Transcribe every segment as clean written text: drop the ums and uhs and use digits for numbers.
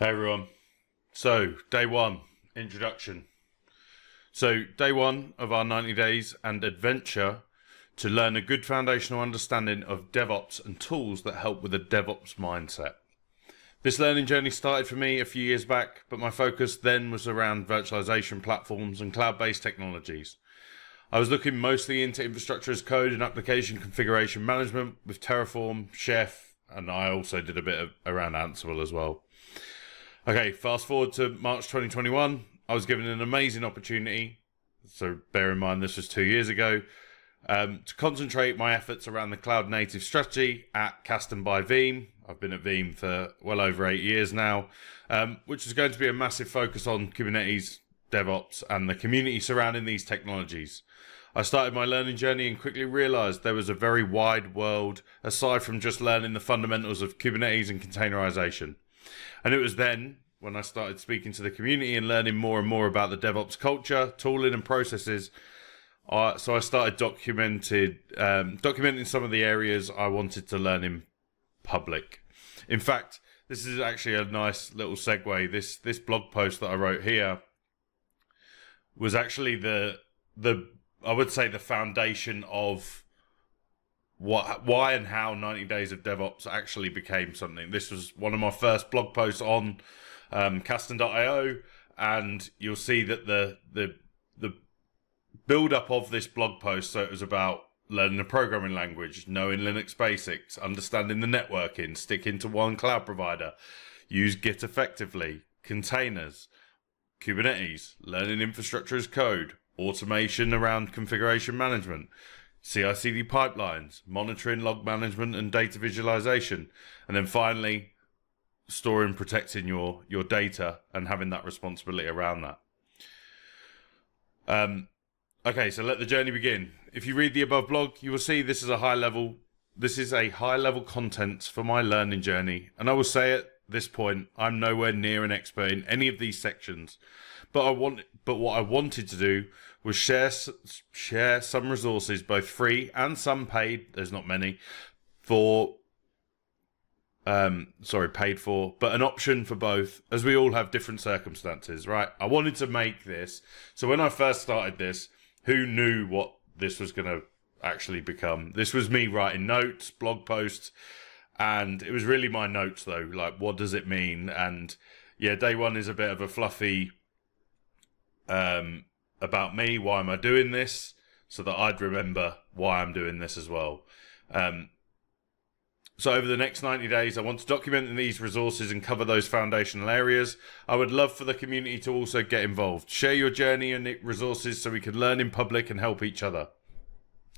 Hey everyone. So, day one, introduction. So, day one of our 90 days and adventure to learn a good foundational understanding of DevOps and tools that help with a DevOps mindset. This learning journey started for me a few years back, but my focus then was around virtualization platforms and cloud-based technologies. I was looking mostly into infrastructure as code and application configuration management with Terraform, Chef, and I also did a bit around Ansible as well. Okay, fast forward to March 2021. I was given an amazing opportunity, so bear in mind this was 2 years ago, to concentrate my efforts around the cloud native strategy at Kasten by Veeam. I've been at Veeam for well over 8 years now, which is going to be a massive focus on Kubernetes, DevOps, and the community surrounding these technologies. I started my learning journey and quickly realized there was a very wide world aside from just learning the fundamentals of Kubernetes and containerization. And it was then when I started speaking to the community and learning more and more about the DevOps culture, tooling and processes. So I started documenting some of the areas I wanted to learn in public. In fact, this is actually a nice little segue. This blog post that I wrote here was actually the I would say the foundation of why and how 90 Days of DevOps actually became something. This was one of my first blog posts on Kasten.io, and you'll see that the build up of this blog post, so it was about learning a programming language, knowing Linux basics, understanding the networking, sticking to one cloud provider, use Git effectively, containers, Kubernetes, learning infrastructure as code, automation around configuration management, CI/CD pipelines, monitoring, log management, and data visualization. And then finally, storing, protecting your data and having that responsibility around that. Okay, so let the journey begin. If you read the above blog, you will see this is a high level content for my learning journey. And I will say at this point, I'm nowhere near an expert in any of these sections. But what I wanted to do was share some resources, both free and some paid. There's not many paid for, but an option for both, as we all have different circumstances, right? I wanted to make this. So when I first started this, who knew what this was going to actually become? This was me writing notes, blog posts, and it was really my notes though. Like, what does it mean? And yeah, day one is a bit of a fluffy, about me, why am I doing this, so that I'd remember why I'm doing this as well. So over the next 90 days, I want to document these resources and cover those foundational areas. I would love for the community to also get involved. Share your journey and resources so we can learn in public and help each other.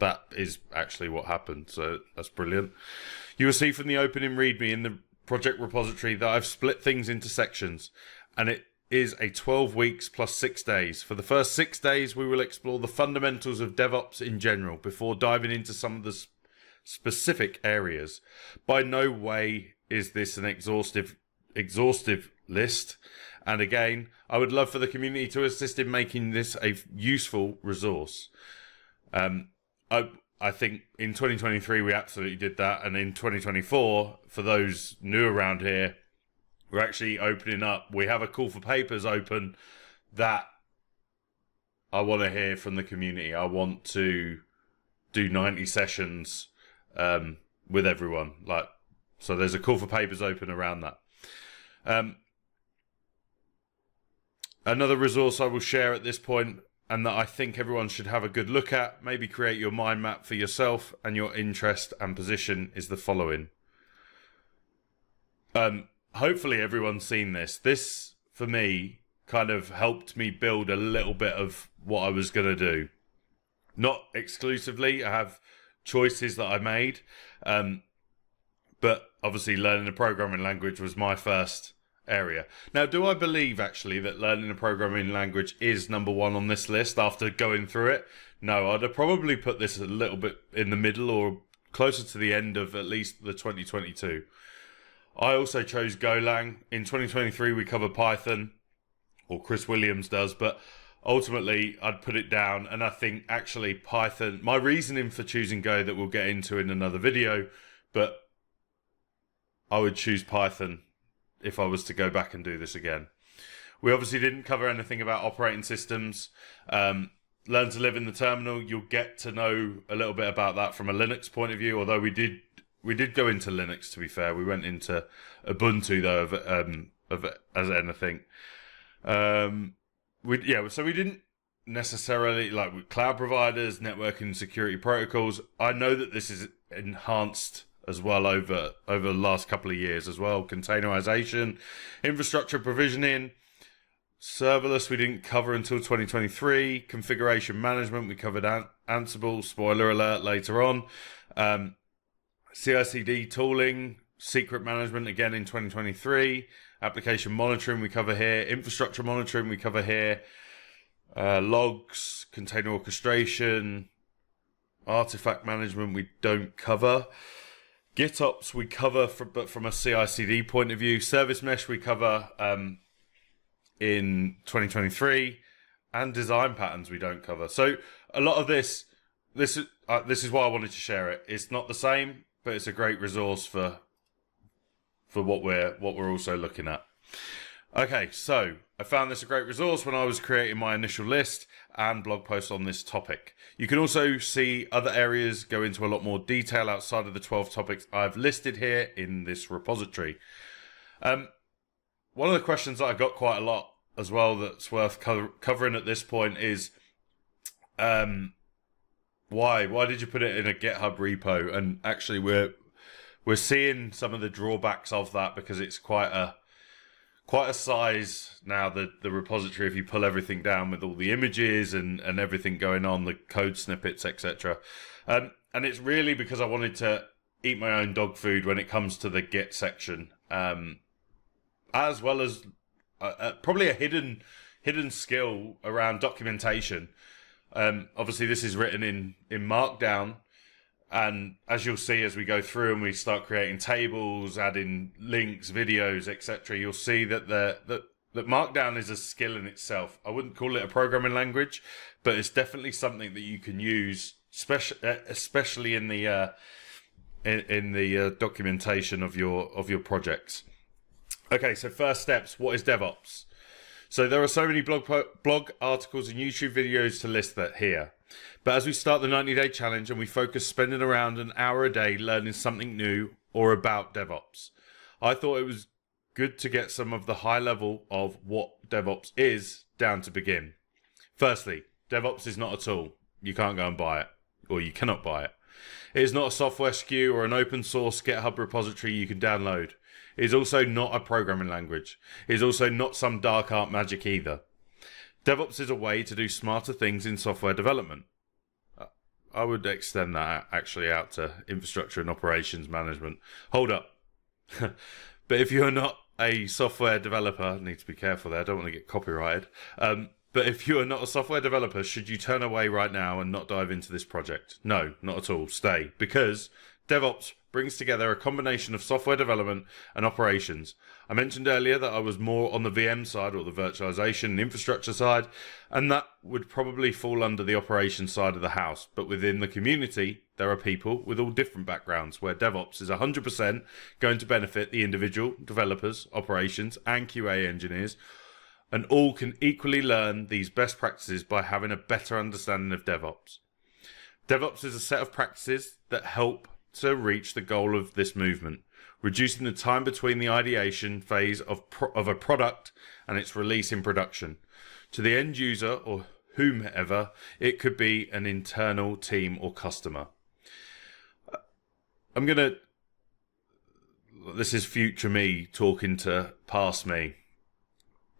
That is actually what happened, so that's brilliant. You will see from the opening README in the project repository that I've split things into sections, and it is a 12 weeks plus 6 days. For the first 6 days, we will explore the fundamentals of DevOps in general before diving into some of the specific areas. By no way is this an exhaustive list. And again, I would love for the community to assist in making this a useful resource. I think in 2023, we absolutely did that. And in 2024, for those new around here, we're actually opening up. We have a call for papers open that I want to hear from the community. I want to do 90 sessions with everyone. So there's a call for papers open around that. Another resource I will share at this point, and that I think everyone should have a good look at, maybe create your mind map for yourself and your interest and position, is the following. Hopefully everyone's seen this. This, for me, kind of helped me build a little bit of what I was going to do. Not exclusively. I have choices that I made. But obviously learning a programming language was my first area. Now, do I believe, actually, that learning a programming language is number one on this list after going through it? No, I'd have probably put this a little bit in the middle or closer to the end of at least the 2022. I also chose Golang. In 2023, we cover Python, or Chris Williams does, but ultimately I'd put it down. And I think actually Python, my reasoning for choosing Go that we'll get into in another video, but I would choose Python if I was to go back and do this again. We obviously didn't cover anything about operating systems. Learn to live in the terminal. You'll get to know a little bit about that from a Linux point of view. Although we did go into Linux. To be fair, we went into Ubuntu though of as anything. So we didn't necessarily like with cloud providers, networking, and security protocols. I know that this is enhanced as well over the last couple of years as well. Containerization, infrastructure provisioning. Serverless we didn't cover until 2023. Configuration management we covered Ansible. Spoiler alert later on. CI/CD tooling, secret management again in 2023. Application monitoring we cover here. Infrastructure monitoring we cover here. Logs, container orchestration, artifact management we don't cover. GitOps we cover, but from a CI/CD point of view. Service mesh we cover in 2023, and design patterns we don't cover. So a lot of this is why I wanted to share it. It's not the same, but it's a great resource for what we're also looking at. Okay, so I found this a great resource when I was creating my initial list and blog post on this topic. You can also see other areas go into a lot more detail outside of the 12 topics I've listed here in this repository. One of the questions that I got quite a lot as well that's worth covering at this point is why did you put it in a GitHub repo? And actually we're seeing some of the drawbacks of that because it's quite a size now, the repository, if you pull everything down with all the images and everything going on, the code snippets, etc. And it's really because I wanted to eat my own dog food when it comes to the Git section, as well as probably a hidden skill around documentation. Obviously, this is written in markdown. And as you'll see as we go through and we start creating tables, adding links, videos, etc., you'll see that that Markdown is a skill in itself. I wouldn't call it a programming language, but it's definitely something that you can use, especially in the documentation of your projects. Okay, so first steps. What is DevOps? So there are so many blog articles and YouTube videos to list that here. But as we start the 90-day challenge and we focus spending around an hour a day learning something new or about DevOps, I thought it was good to get some of the high level of what DevOps is down to begin. Firstly, DevOps is not a tool. You can't go and buy it, or you cannot buy it. It is not a software SKU or an open source GitHub repository you can download. It is also not a programming language. It is also not some dark art magic either. DevOps is a way to do smarter things in software development. I would extend that actually out to infrastructure and operations management. Hold up. But if you're not a software developer, I need to be careful there, I don't want to get copyrighted. But if you are not a software developer, should you turn away right now and not dive into this project? No, not at all. Stay. Because DevOps brings together a combination of software development and operations. I mentioned earlier that I was more on the VM side, or the virtualization and infrastructure side, and that would probably fall under the operations side of the house. But within the community, there are people with all different backgrounds where DevOps is 100% going to benefit the individual developers, operations, and QA engineers, and all can equally learn these best practices by having a better understanding of DevOps. DevOps is a set of practices that help to reach the goal of this movement, reducing the time between the ideation phase of a product and its release in production. To the end user or whomever, it could be an internal team or customer. This is future me talking to past me.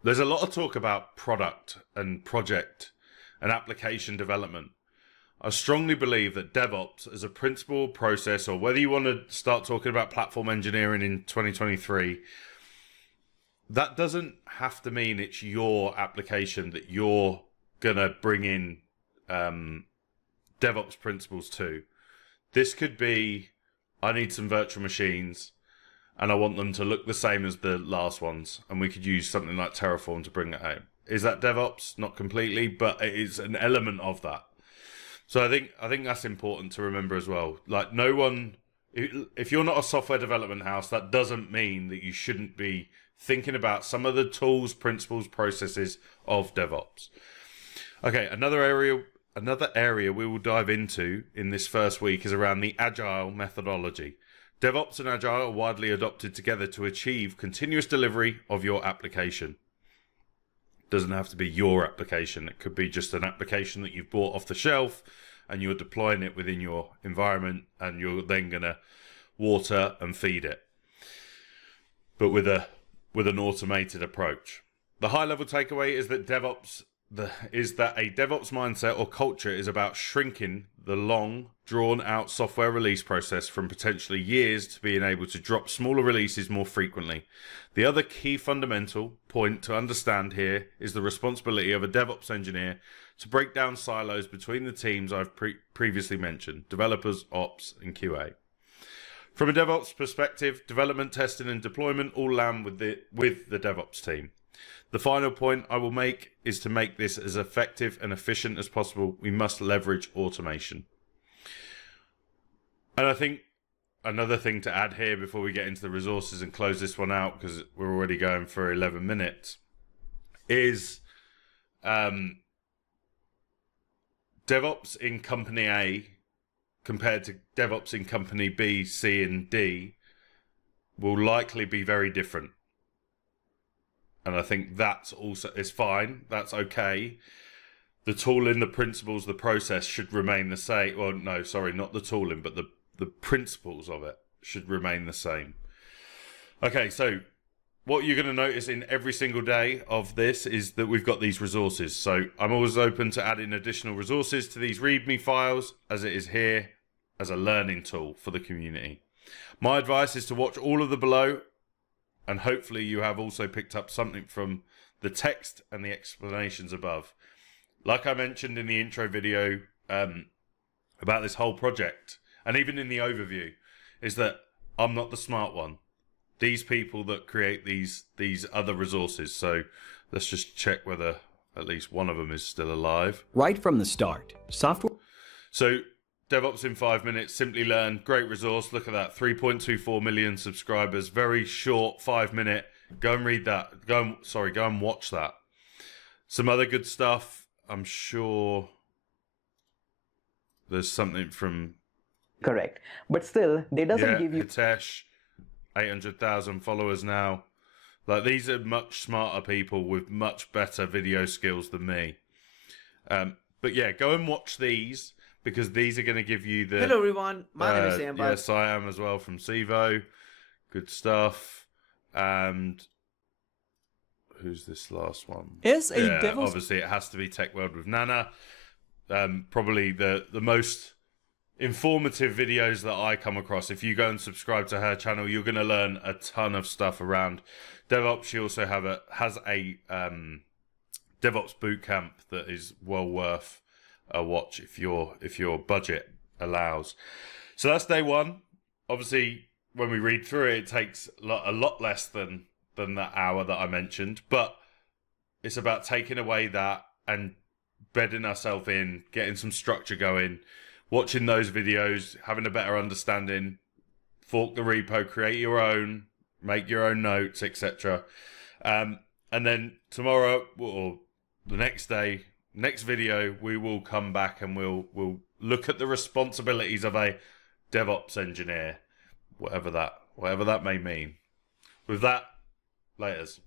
There's a lot of talk about product and project and application development. I strongly believe that DevOps as a principal process, or whether you want to start talking about platform engineering in 2023, that doesn't have to mean it's your application that you're going to bring in DevOps principles to. This could be, I need some virtual machines and I want them to look the same as the last ones, and we could use something like Terraform to bring it home. Is that DevOps? Not completely, but it is an element of that. So I think that's important to remember as well. Like, no one, if you're not a software development house, that doesn't mean that you shouldn't be thinking about some of the tools, principles, processes of DevOps. Okay, another area we will dive into in this first week is around the Agile methodology. DevOps and Agile are widely adopted together to achieve continuous delivery of your application. Doesn't have to be your application. It could be just an application that you've bought off the shelf and you're deploying it within your environment, and you're then going to water and feed it, but with an automated approach. The high level takeaway is that a DevOps mindset or culture is about shrinking the long, drawn-out software release process from potentially years to being able to drop smaller releases more frequently. The other key fundamental point to understand here is the responsibility of a DevOps engineer to break down silos between the teams I've previously mentioned, developers, ops, and QA. From a DevOps perspective, development, testing, and deployment all land with the DevOps team. The final point I will make is to make this as effective and efficient as possible, we must leverage automation. And I think another thing to add here before we get into the resources and close this one out, because we're already going for 11 minutes, is DevOps in company A compared to DevOps in company B, C, and D will likely be very different. And I think that's also is fine. That's okay. The tooling, the principles, the process should remain the same. Well, no, sorry, not the tooling, but the principles of it should remain the same. Okay, so what you're going to notice in every single day of this is that we've got these resources. So I'm always open to adding additional resources to these README files, as it is here as a learning tool for the community. My advice is to watch all of the below, and hopefully you have also picked up something from the text and the explanations above. Like I mentioned in the intro video about this whole project, and even in the overview, is that I'm not the smart one. These people that create these other resources. So let's just check whether at least one of them is still alive. Right from the start, software. So DevOps in 5 minutes, Simply Learn, great resource. Look at that, 3.24 million subscribers, very short 5-minute. Go and read that. Go and watch that. Some other good stuff. I'm sure there's something from... Correct. But still, they doesn't give you... Hitesh, 800,000 followers now. Like, these are much smarter people with much better video skills than me. But yeah, go and watch these, because these are going to give you the... Hello everyone, my name is Sam. Yes, I am as well, from Sivo. Good stuff. And who's this last one? Is a DevOps... Obviously, it has to be Tech World with Nana. Probably the most informative videos that I come across. If you go and subscribe to her channel, you're going to learn a ton of stuff around DevOps. She also has a DevOps bootcamp that is well worth a watch if your budget allows. So that's day one. Obviously, when we read through it, it takes a lot less than that hour that I mentioned, but it's about taking away that and bedding ourselves in, getting some structure going, watching those videos, having a better understanding, fork the repo, create your own, make your own notes, etc. And then tomorrow or the next day, next video, we will come back and we'll look at the responsibilities of a DevOps engineer, whatever that may mean. With that, laters.